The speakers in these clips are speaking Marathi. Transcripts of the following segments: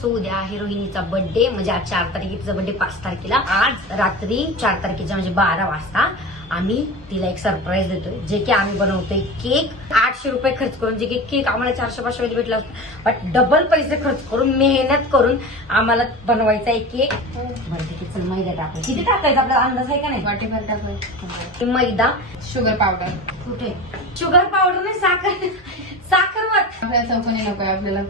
सो उद्या आहे रोहिणीचा बर्थडे, म्हणजे आज 4 तारखेचा बर्थडे 5 तारखेला. आज रात्री 4 तारखेच्या म्हणजे 12 वाजता आम्ही तिला एक सरप्राईज देतोय, जे की आम्ही बनवतोय केक. 800 रुपये खर्च करून, जे की केक आम्हाला 400-500 मध्ये भेटला असतो, बट डबल पैसे खर्च करून मेहनत करून आम्हाला बनवायचा आहे केक. चल मैदा टाकायचं. किती टाकायचं आपल्याला अंदाज आहे का नाही? वाटेभर टाकायचं. मैदा, शुगर पावडर. कुठे शुगर पावडर नाही, साखर. साखर वर आपल्याला चौकोनी नको आहे आपल्याला.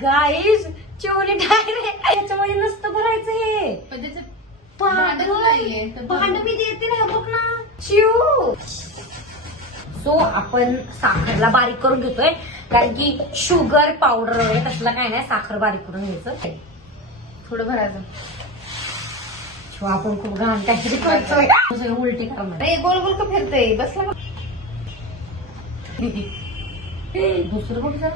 गाईज चिवली डायरेक्ट याच्यामध्ये नसतं भरायचं हे. पण त्याचं भांड मी देते ना, बघ ना चिव. सो आपण साखरला बारीक करून घेतोय, कारण की शुगर पावडर वगैरे तसला काय नाही, साखर बारीक करून घ्यायचं. थोडं भरायचं. आपण खूप घाण काहीतरी करतोय, उलटी करणार. गोल गोल का फिरतय बसला. दुसरं कोणतं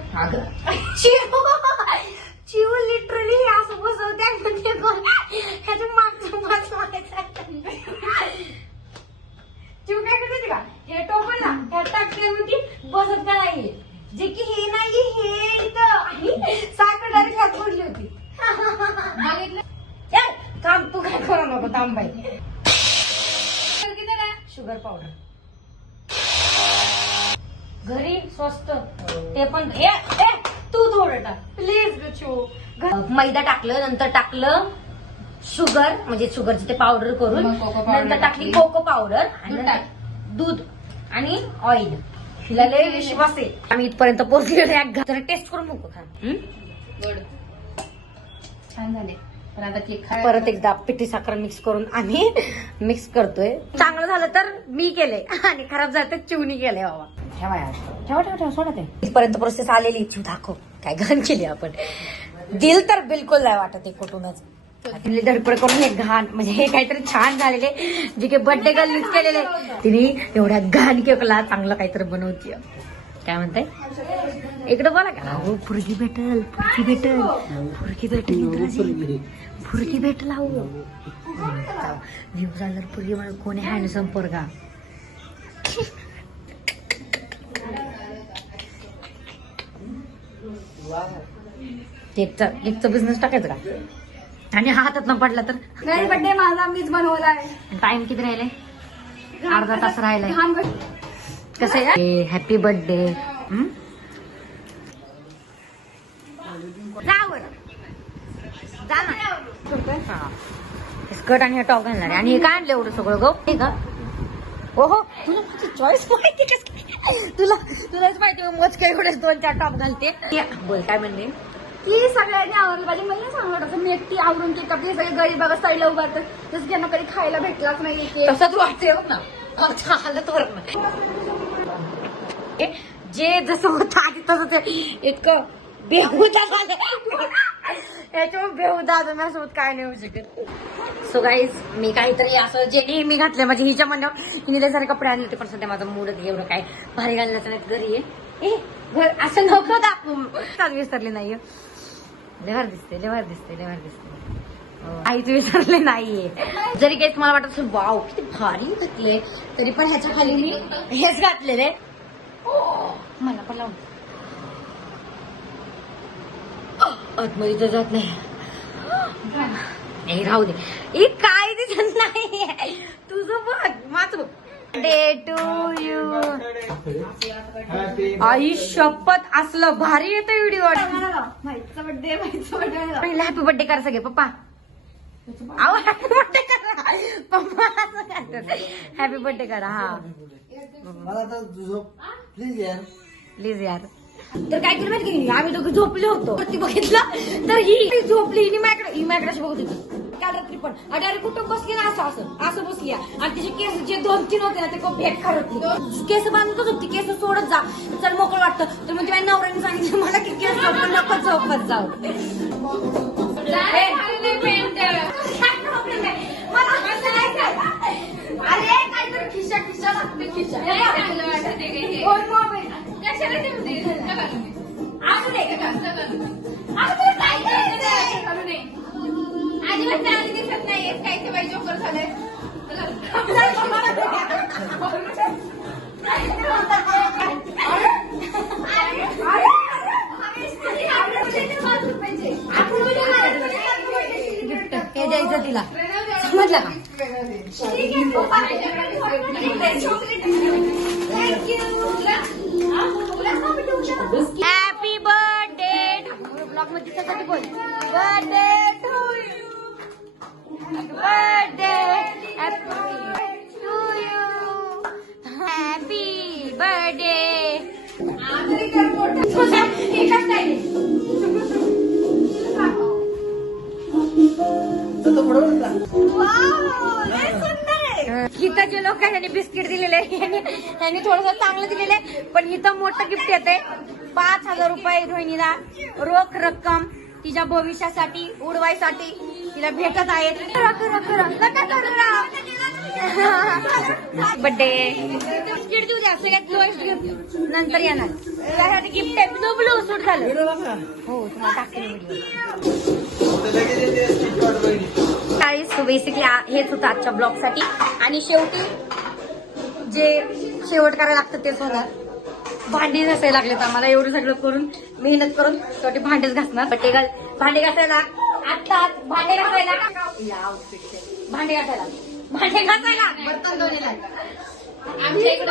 चिव लिटरली असं बसवत्या ह्याच्या मागचं चिव काय करते का, हे टोपला ह्या टाकल्यामध्ये बसत का नाही, जे की हे नाही, हे इथं आणि साखर डायरेक्ट हात पडली होती. काम तू काय करू नको, थांबाय. शुगर पावडर घरी स्वस्त, ते पण तू थोडं टाक प्लीज. मैदा टाकलं, नंतर टाकलं शुगर, म्हणजे शुगरची ते पावडर करून, नंतर टाकली कोको पावडर आणि दूध आणि ऑइल. तिला लय विश्वास आहे. आम्ही इथपर्यंत पोहोचलेलो. टेस्ट करून बघू का? गोड छान झाले. पण आता केक परत एकदा पिठी साखर मिक्स करून आम्ही मिक्स करतोय. चांगलं झालं तर मी केलंय आणि खराब झालं तर चिवनी केलंय. बाबा ठेवा यार, ठेवा ठेवा ठेवा, सोडा ते. इथपर्यंत प्रोसेस आलेली. चिव दाखव काय घाण केली आपण. दिल तर बिलकुल नाही वाटत आहे कुठूनच. धडपड करून हे घाण, म्हणजे हे काहीतरी छान झालेले, जे काही बर्थडे गर्ल यूज केलेले, तिने एवढ्या घाण केकला चांगलं काहीतरी बनवती. काय म्हणताय इकडं बोला का? हो फुरकी भेटल, फुरकी भेटल, फुरकी भेटल, फुरकी भेटल. व्ह्यू झालं फुरकी म्हणून कोणी हँडसम पोरगा. केकचा बिझनेस टाकायचा का? आणि हातात न पडला तर? नाही, बर्थडे माझा मीच बनवलाय. टाइम किती राहिलाय? अर्धा तास राहिलाय. कसं आहे? Happy birthday. स्कर्ट आणि टॉप घालणार आहे. आणि हे काय आणलं एवढं सगळं गो? हे का? ओहो, तुला माझी चॉईस माहिती कसं? तुलाच माहिती मग काय एवढे 2-4 टॉप घालते. बोल काय म्हणले की सगळ्यांनी आवडलं पाहिजे. मला सांगत असं मी एकटी आवडून केक आपली सगळे गरीब बाबा साईडला उभारतात, जसं की यांना कधी खायला भेटलाच नाही केक. तसंच वाटते ना हालत वर. जे जसं होतं आधी तसंच इतकं बेहुदा झालं. याच्यामुळे बेहुदा माझ्यासोबत काय नाही होऊ शकत. सो गाईज, मी काहीतरी असं जे नेहमी घातलं, म्हणजे हिच्या म्हणण्यावर हिने सारे कपडे आणले होते, पण सध्या माझा मूडच एवढं काय भारी घालण्याचं नाही. घरी आहे घर असं नको दाखवून विसरले नाहीये. लेवर दिसते, लेवर दिसते, लेवर दिसते. काहीच विसरले नाहीये. जरी काही तुम्हाला वाटत असेल वाव किती भारी घातले, तरी पण ह्याच्या खाली मी हेच घातलेले. मला पण लावून आतमध्ये तर जात नाही. राहू दे. काय दिसत नाही तुझं बघ, माझं बघ. Day to you. आई शपथ असलं भारी येतं व्हिडिओ. पहिला हॅपी बर्थडे करा सगळे. पप्पा अहो हॅपी बर्थडे करा. पप्पा असं करतात. हॅपी बर्थडे करा. हा प्लीज यार. तर काय केलं माहिती की आम्ही दोघं झोपलो होतो. वरती बघितलं तर ही झोपली. ही माझ्याकडे बघत होती काल रात्री पण. डायरेक्ट कुठं बसली ना, असं बसली. आणि तिचे केस जे 2-3 होते ना ते खूप भेट करत होती. केस बांधतच होती. केस सोडत जा, चल मोकळं वाटतं. तर मग माझ्या नवऱ्याने सांगितलं मला की केस नको झोपत जाऊ. अरे काहीतरी खिशा लागते. खिशा अजिबात चांगली दिसत नाहीये. काहीच बाई जोकर झालंय. समजलं तिला समजलं का हॅपी बर्थडे ब्लॉग मध्ये त्यासाठी बोल birthday to you birthday to you happy birthday इथं जे लोक आहे त्यांनी बिस्किट दिलेले त्यांनी थोडस चांगलं दिलेलं आहे पण इथं मोठं गिफ्ट येते 5,000 रुपये रोहिणीला रोख रक्कम तिच्या भविष्यासाठी उडवायसाठी तिला भेटत आहेत बर्थडे बिस्किट देऊ द्या सगळ्यात लोएस्ट गिफ्ट नंतर येणार त्यासाठी गिफ्ट आहे ब्लू सूट झालं हो तुम्हाला टाकेल सो बेसिकली हेच होतं आजच्या ब्लॉग साठी आणि शेवटी जे शेवट करायला लागतं तेच होणार भांडी घासायला लागलेत आम्हाला एवढं सगळं करून मेहनत करून शेवटी भांडेच घासणार भांडे घासायला आता भांडे घासायला भांडे घासायला भांडे घासायला बर्तन धुवायला आमच्या इकडे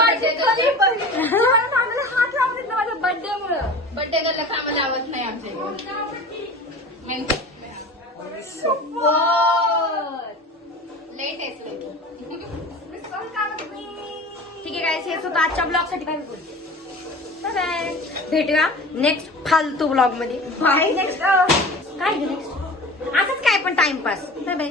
हात लावून माझ्या बर्थडे करायला कामं लावत नाही आमच्या इकडे लेट आहे ठीक आहे गाइस हेच होतं आजच्या ब्लॉग साठी काय बोलते भेटूया नेक्स्ट फालतू ब्लॉग मध्ये बाय नेक्स्ट काय नेक्स्ट असंच काय पण टाइमपास बाय बाय